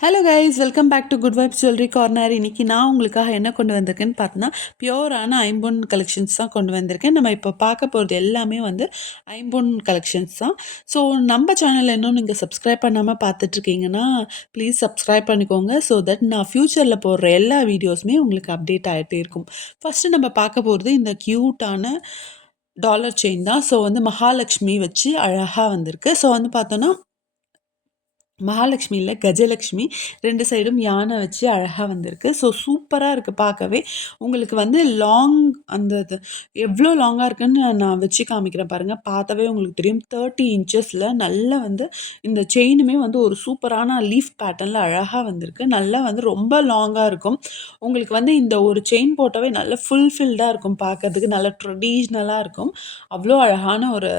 Hello guys welcome back to good vibe jewellery corner இன்னைக்கு நான் உங்களுக்காக என்ன கொண்டு வந்திருக்கேன்னு பார்த்தோன்னா பியோரான ஐம்பொன் கலெக்ஷன்ஸ் தான் கொண்டு வந்திருக்கேன். நம்ம இப்போ பார்க்க போகிறது எல்லாமே வந்து ஐம்பொன் கலெக்ஷன்ஸ் தான். ஸோ நம்ம சேனல் இன்னும் நீங்கள் சப்ஸ்கிரைப் பண்ணாமல் பார்த்துட்ருக்கீங்கன்னா ப்ளீஸ் சப்ஸ்கிரைப் பண்ணிக்கோங்க ஸோ தட் நான் ஃப்யூச்சரில் போடுற எல்லா வீடியோஸுமே உங்களுக்கு அப்டேட் ஆகிட்டே இருக்கும். ஃபஸ்ட்டு நம்ம பார்க்க போகிறது இந்த க்யூட்டான டாலர் செயின் தான். ஸோ வந்து மகாலட்சுமி வச்சு அழகாக வந்திருக்கு. ஸோ வந்து பார்த்தோன்னா மகாலட்சுமி இல்லை கஜலக்ஷ்மி ரெண்டு சைடும் யானை வச்சு அழகாக வந்திருக்கு. ஸோ சூப்பராக இருக்குது பார்க்கவே. உங்களுக்கு வந்து லாங் அந்த இது எவ்வளோ லாங்காக இருக்குன்னு நான் வச்சு காமிக்கிறேன் பாருங்கள் பார்த்தாவே உங்களுக்கு தெரியும். தேர்ட்டி இன்ச்சஸில் நல்லா வந்து இந்த செயினுமே வந்து ஒரு சூப்பரான லீஃப் பேட்டர்னில் அழகாக வந்திருக்கு. நல்லா வந்து ரொம்ப லாங்காக இருக்கும். உங்களுக்கு வந்து இந்த ஒரு செயின் போட்டாவே நல்ல ஃபுல்ஃபில்டாக இருக்கும் பார்க்கறதுக்கு. நல்ல ட்ரெடிஷ்னலாக இருக்கும். அவ்வளோ அழகான ஒரு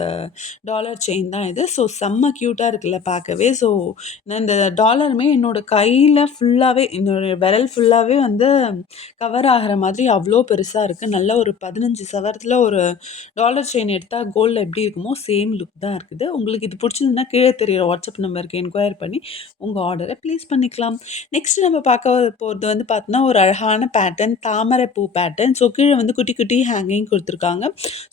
டாலர் செயின் தான் இது. ஸோ செம்ம க்யூட்டாக இருக்குல்ல பார்க்கவே. ஸோ நான் இந்த டாலருமே என்னோட கையில் ஃபுல்லாகவே என்னோட விரல் ஃபுல்லாகவே வந்து கவர் ஆகிற மாதிரி அவ்வளோ பெருசாக இருக்குது நல்ல ஒரு பதினஞ்சு சவரத்தில் ஒரு டாலர் செயின் எடுத்தால் கோல்டில் எப்படி இருக்குமோ சேம் லுக் தான் இருக்குது. உங்களுக்கு இது பிடிச்சிருந்தா கீழே தெரியிற வாட்ஸ்அப் நம்பருக்கு என்கொயர் பண்ணி உங்கள் ஆர்டரை ப்ளேஸ் பண்ணிக்கலாம். நெக்ஸ்ட் நம்ம பார்க்க போகிறது வந்து பார்த்தோன்னா ஒரு அழகான பேட்டர்ன் தாமரை பூ பேட்டர்ன் ஸோ கீழே வந்து குட்டி குட்டி ஹேங்கிங் கொடுத்துருக்காங்க.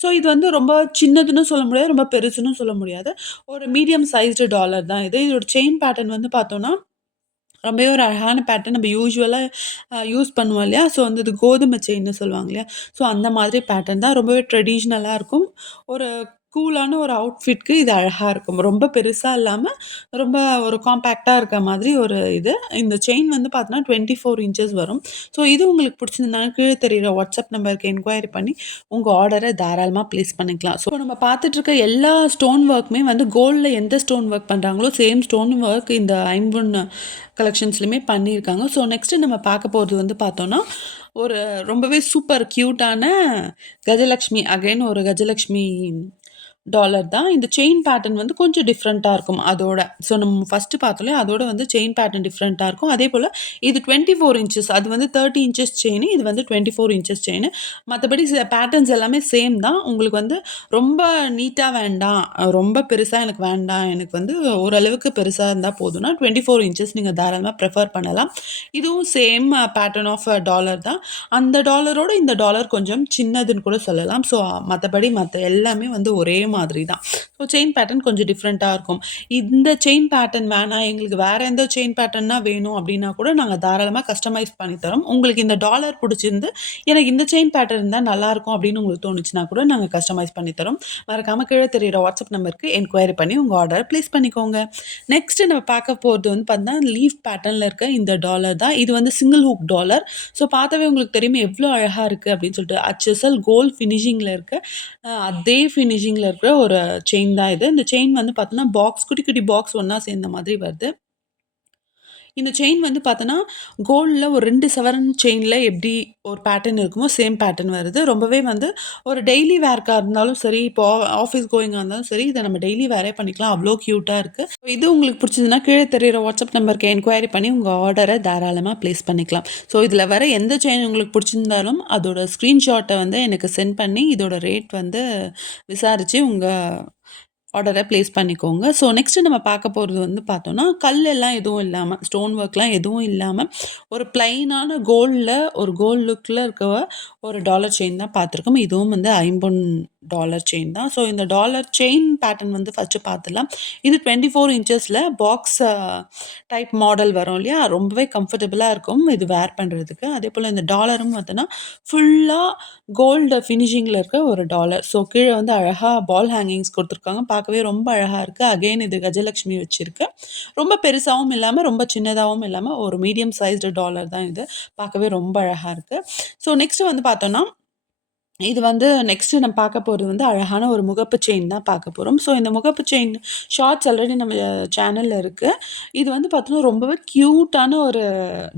ஸோ இது வந்து ரொம்ப சின்னதுன்னு சொல்ல முடியாது ரொம்ப பெருசுன்னு சொல்ல முடியாது. ஒரு மீடியம் சைஸ்டு டாலர் தான் இது. இதோட செயின் பேட்டர்ன் வந்து பார்த்தோன்னா ரொம்பவே ஒரு அழகான பேட்டர்ன் நம்ம யூஸ்வலாக யூஸ் பண்ணுவோம் இல்லையா? ஸோ வந்து இது கோதுமை செயின்னு சொல்லுவாங்க இல்லையா? ஸோ அந்த மாதிரி பேட்டர்ன் தான் ரொம்பவே ட்ரெடிஷ்னலாக இருக்கும். ஒரு கூலான ஒரு அவுட்ஃபிட்க்கு இது அழகாக இருக்கும். ரொம்ப பெருசாக இல்லாமல் ரொம்ப ஒரு காம்பேக்டாக இருக்க மாதிரி ஒரு இது. இந்த செயின் வந்து பார்த்தோன்னா டுவெண்ட்டி ஃபோர் இன்ச்சஸ் வரும். ஸோ இது உங்களுக்கு பிடிச்சிருந்தாலும் கீழே தெரியிற வாட்ஸ்அப் நம்பருக்கு என்கொயரி பண்ணி உங்கள் ஆர்டரை தாராளமாக ப்ளேஸ் பண்ணிக்கலாம். ஸோ நம்ம பார்த்துட்டு இருக்க எல்லா ஸ்டோன் ஒர்க்குமே வந்து கோல்டில் எந்த ஸ்டோன் ஒர்க் பண்ணுறாங்களோ சேம் ஸ்டோன் ஒர்க் இந்த ஐம்பொன் கலெக்ஷன்ஸ்லையுமே பண்ணியிருக்காங்க. ஸோ நெக்ஸ்ட்டு நம்ம பார்க்க போகிறது வந்து பார்த்தோன்னா ஒரு ரொம்பவே சூப்பர் க்யூட்டான கஜலக்ஷ்மி அகைன் ஒரு கஜலக்ஷ்மி டாலர் தான். இந்த செயின் பேட்டர்ன் வந்து கொஞ்சம் டிஃப்ரெண்ட்டாக இருக்கும். அதோட ஸோ நம்ம ஃபஸ்ட்டு பார்த்தோம்லே அதோட வந்து செயின் பேட்டர்ன் டிஃப்ரெண்ட்டாக இருக்கும். அதே போல் இது டுவெண்ட்டி ஃபோர் இன்ச்சஸ் அது வந்து தேர்ட்டி இன்ச்சஸ் செயின் இது வந்து டுவெண்ட்டி ஃபோர் இன்ச்சஸ் செயின் மற்றபடி பேட்டர்ன்ஸ் எல்லாமே சேம் தான். உங்களுக்கு வந்து ரொம்ப நீட்டாக வேண்டாம். ரொம்ப பெருசாக எனக்கு வேண்டாம். எனக்கு வந்து ஓரளவுக்கு பெருசாக இருந்தால் போதும்னா டுவெண்ட்டி ஃபோர் இன்ச்சஸ் நீங்கள் தாராளமாக ப்ரிஃபர் பண்ணலாம். இதுவும் சேம் பேட்டர்ன் ஆஃப் டாலர் தான். அந்த டாலரோட இந்த டாலர் கொஞ்சம் சின்னதுன்னு கூட சொல்லலாம். ஸோ மற்றபடி மற்ற எல்லாமே வந்து ஒரே மாதிரி தான் ஸோ செயின் பேட்டர்ன் கொஞ்சம் டிஃப்ரெண்ட்டாக இருக்கும். இந்த செயின் பேட்டர்ன் வேணாம். எங்களுக்கு வேறு எந்த செயின் பேட்டர்னா வேணும் அப்படின்னா கூட நாங்கள் தாராளமாக கஸ்டமைஸ் பண்ணி தரோம். உங்களுக்கு இந்த டாலர் பிடிச்சிருந்து எனக்கு இந்த செயின் பேட்டர்ன் தான் நல்லாயிருக்கும் அப்படின்னு உங்களுக்கு தோணுச்சுன்னா கூட நாங்கள் கஸ்டமைஸ் பண்ணி தரோம். மறக்காமல் கீழே தெரியிற வாட்ஸ்அப் நம்பருக்கு என்கொயரி பண்ணி உங்கள் ஆர்டர் ப்ளேஸ் பண்ணிக்கோங்க. நெக்ஸ்ட்டு நம்ம பார்க்க போகிறது வந்து பார்த்தீங்கன்னா லீஃப் பேட்டர்னில் இருக்க இந்த டாலர் தான். இது வந்து சிங்கிள் ஹூக் டாலர் ஸோ பார்த்தாவே உங்களுக்கு தெரியுமே எவ்வளோ அழகாக இருக்குது அப்படின்னு சொல்லிட்டு. அச்சசல் கோல்ட் ஃபினிஷிங்கில் இருக்க அதே ஃபினிஷிங்கில் இருக்கிற ஒரு செயின் தான் இது. இந்த செயின் வந்து பார்த்தோன்னா பாக்ஸ் குட்டி குட்டி பாக்ஸ் ஒன்றா சேர்ந்த மாதிரி வருது. இந்த செயின் வந்து பார்த்தோன்னா கோல்டில் ஒரு ரெண்டு சவரன் செயினில் எப்படி ஒரு பேட்டர்ன் இருக்குமோ சேம் பேட்டர்ன் வருது. ரொம்பவே வந்து ஒரு டெய்லி வேர்க்காக இருந்தாலும் சரி இப்போ ஆஃபீஸ் கோயிங்காக இருந்தாலும் சரி இதை நம்ம டெய்லி வேரே பண்ணிக்கலாம். அவ்வளோ க்யூட்டாக இருக்குது இது உங்களுக்கு பிடிச்சதுன்னா கீழே தெரியிற வாட்ஸ்அப் நம்பருக்கு என்கொயரி பண்ணி உங்கள் ஆர்டரை தாராளமாக ப்ளேஸ் பண்ணிக்கலாம். ஸோ இதில் வர எந்த செயின் உங்களுக்கு பிடிச்சிருந்தாலும் அதோட ஸ்க்ரீன்ஷாட்டை வந்து எனக்கு சென்ட் பண்ணி இதோட ரேட் வந்து விசாரித்து உங்கள் ஆர்டரை ப்ளேஸ் பண்ணிக்கோங்க. ஸோ நெக்ஸ்ட்டு நம்ம பார்க்க போகிறது வந்து பார்த்தோன்னா கல் எல்லாம் எதுவும் இல்லாமல் ஸ்டோன் ஒர்க்லாம் எதுவும் இல்லாமல் ஒரு ப்ளைனான கோல்டில் ஒரு கோல்டு லுக்கில் இருக்க ஒரு டாலர் செயின் தான் பார்த்துருக்கோம். இதுவும் வந்து ஐம்பொன் டாலர் செயின் தான். ஸோ இந்த டாலர் செயின் பேட்டர்ன் வந்து ஃபஸ்ட்டு பார்த்துலாம் இது டுவெண்ட்டி ஃபோர் இன்ச்சஸில் பாக்ஸ் டைப் மாடல் வரும் இல்லையா? ரொம்பவே கம்ஃபர்டபுளாக இருக்கும் இது வேர் பண்ணுறதுக்கு அதே போல் இந்த டாலரும் பார்த்தோன்னா ஃபுல்லாக கோல்டு ஃபினிஷிங்கில் இருக்க ஒரு டாலர் ஸோ கீழே வந்து அழகாக பால் ஹேங்கிங்ஸ் கொடுத்துருக்காங்க. பார்க்கவே ரொம்ப அழகாக இருக்குது அகெயின் இது கஜலக்ஷ்மி வச்சுருக்கு. ரொம்ப பெருசாகவும் இல்லாமல் ரொம்ப சின்னதாகவும் இல்லாமல் ஒரு மீடியம் சைஸ்டு டாலர் தான் இது. பார்க்கவே ரொம்ப அழகாக இருக்குது ஸோ நெக்ஸ்ட்டு வந்து பார்த்தோன்னா இது வந்து நெக்ஸ்ட்டு நம்ம பார்க்க போகிறது வந்து அழகான ஒரு முகப்பு செயின் தான் பார்க்க போகிறோம் ஸோ இந்த முகப்பு செயின் ஷார்ட்ஸ் ஆல்ரெடி நம்ம சேனலில் இருக்குது இது வந்து பார்த்தோன்னா ரொம்பவே க்யூட்டான ஒரு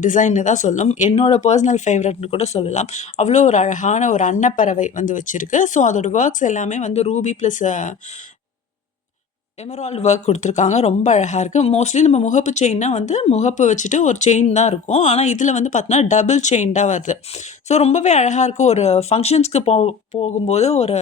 டிசைன்னு தான் சொல்லும் என்னோடய பர்சனல் ஃபேவரட்னு கூட சொல்லலாம். அவ்வளோ ஒரு அழகான ஒரு அன்னப்பறவை வந்து வச்சுருக்கு. ஸோ அதோட ஒர்க்ஸ் எல்லாமே வந்து ரூபி ப்ளஸ் எமரால்டு ஒர்க் கொடுத்துருக்காங்க ரொம்ப அழகாக இருக்குது மோஸ்ட்லி நம்ம முகப்பு செயின்னா வந்து முகப்பு வச்சுட்டு ஒரு செயின் தான் இருக்கும் ஆனால் இதில் வந்து பார்த்தோன்னா டபுள் செயின்டாக வருது ஸோ ரொம்பவே அழகாக இருக்குது ஒரு ஃபங்க்ஷன்ஸ்க்கு போ போகும்போது ஒரு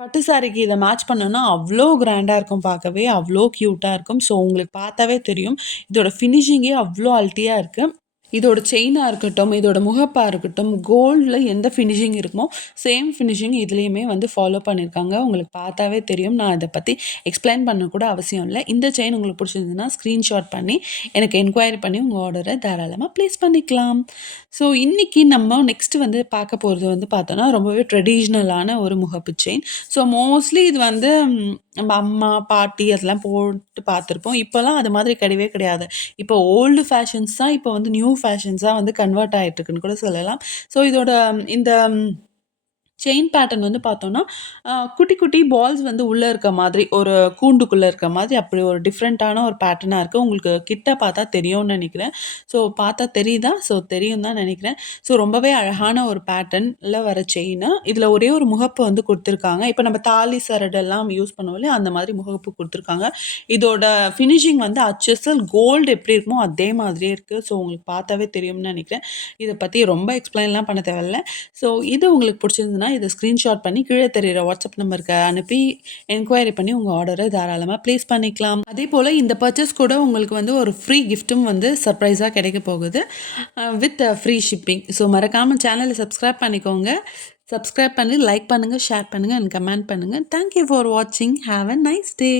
பட்டு சாரிக்கு இதை மேட்ச் பண்ணோன்னா அவ்வளோ கிராண்டாக இருக்கும் பார்க்கவே. அவ்வளோ க்யூட்டாக இருக்கும். ஸோ உங்களுக்கு பார்த்தாவே தெரியும். இதோட ஃபினிஷிங்கே அவ்வளோ அல்ட்டியாக இருக்குது இதோட செயினாக இருக்கட்டும், இதோட முகப்பாக இருக்கட்டும், கோல்டில் எந்த ஃபினிஷிங் இருக்குமோ, சேம் ஃபினிஷிங் இதுலேயுமே வந்து ஃபாலோ பண்ணியிருக்காங்க. உங்களுக்கு பார்த்தாவே தெரியும். நான் அதை பற்றி எக்ஸ்ப்ளைன் பண்ணக்கூட அவசியம் இல்லை இந்த செயின் உங்களுக்கு பிடிச்சிருந்ததுன்னா, ஸ்க்ரீன்ஷாட் பண்ணி எனக்கு என்கொயரி பண்ணி உங்கள் ஆர்டரை தாராளமாக ப்ளேஸ் பண்ணிக்கலாம். ஸோ இன்றைக்கி நம்ம நெக்ஸ்ட்டு வந்து பார்க்க போகிறது வந்து பார்த்தோன்னா ரொம்பவே ட்ரெடிஷ்னலான ஒரு முகப்பு செயின். ஸோ மோஸ்ட்லி இது வந்து நம்ம அம்மா, பாட்டி அதெல்லாம் போட்டு பார்த்துருப்போம். இப்போலாம் அது மாதிரி கிடையவே கிடையாது. இப்போ ஓல்டு ஃபேஷன்ஸ் தான் இப்போ வந்து நியூ ஃபேஷன்ஸாக வந்து கன்வெர்ட் ஆயிட்டுருக்குன்னு கூட சொல்லலாம். ஸோ இதோட இந்த செயின் பேட்டர்ன் வந்து பார்த்தோன்னா குட்டி குட்டி பால்ஸ் வந்து உள்ளே இருக்க மாதிரி, ஒரு கூண்டுக்குள்ளே இருக்க மாதிரி அப்படி ஒரு டிஃப்ரெண்ட்டான ஒரு பேட்டர்னாக இருக்குது உங்களுக்கு கிட்ட பார்த்தா தெரியும்னு நினைக்கிறேன் ஸோ பார்த்தா தெரியுதா? ஸோ தெரியும் தான் நினைக்கிறேன் ஸோ ரொம்பவே அழகான ஒரு பேட்டர்னில் வர செயினு. இதில் ஒரே ஒரு முகப்பு வந்து கொடுத்துருக்காங்க இப்போ நம்ம தாலி, சரடெல்லாம் யூஸ் பண்ணுவோம் இல்லையா? அந்த மாதிரி முகப்பு கொடுத்துருக்காங்க இதோட ஃபினிஷிங் வந்து அச்சசல் கோல்டு எப்படி இருக்குமோ அதே மாதிரியே இருக்குது ஸோ உங்களுக்கு பார்த்தாவே தெரியும்னு நினைக்கிறேன் இதை பற்றி ரொம்ப எக்ஸ்ப்ளைன்லாம் பண்ண தேவையில்ல. ஸோ இது உங்களுக்கு பிடிச்சிருந்ததுன்னா, இத ஸ்க்ரீன்ஷாட் பண்ணி கீழே தெரியிற வாட்ஸ்அப் நம்பருக்கு அனுப்பி என்கொயரி பண்ணி உங்கள் ஆர்டரை தாராளமாக ப்ளேஸ் பண்ணிக்கலாம். அதே போல் இந்த பர்ச்சேஸ் கூட உங்களுக்கு வந்து ஒரு ஃப்ரீ கிஃப்ட்டும் வந்து சர்ப்ரைஸாக கிடைக்க போகுது. With free shipping. ஸோ மறக்காமல் சேனலை சப்ஸ்கிரைப் பண்ணிக்கோங்க. சப்ஸ்கிரைப் பண்ணி லைக் பண்ணுங்கள் ஷேர் பண்ணுங்கள் அண்ட் கமெண்ட் பண்ணுங்கள் தேங்க் யூ ஃபார் வாட்சிங். Have a nice day.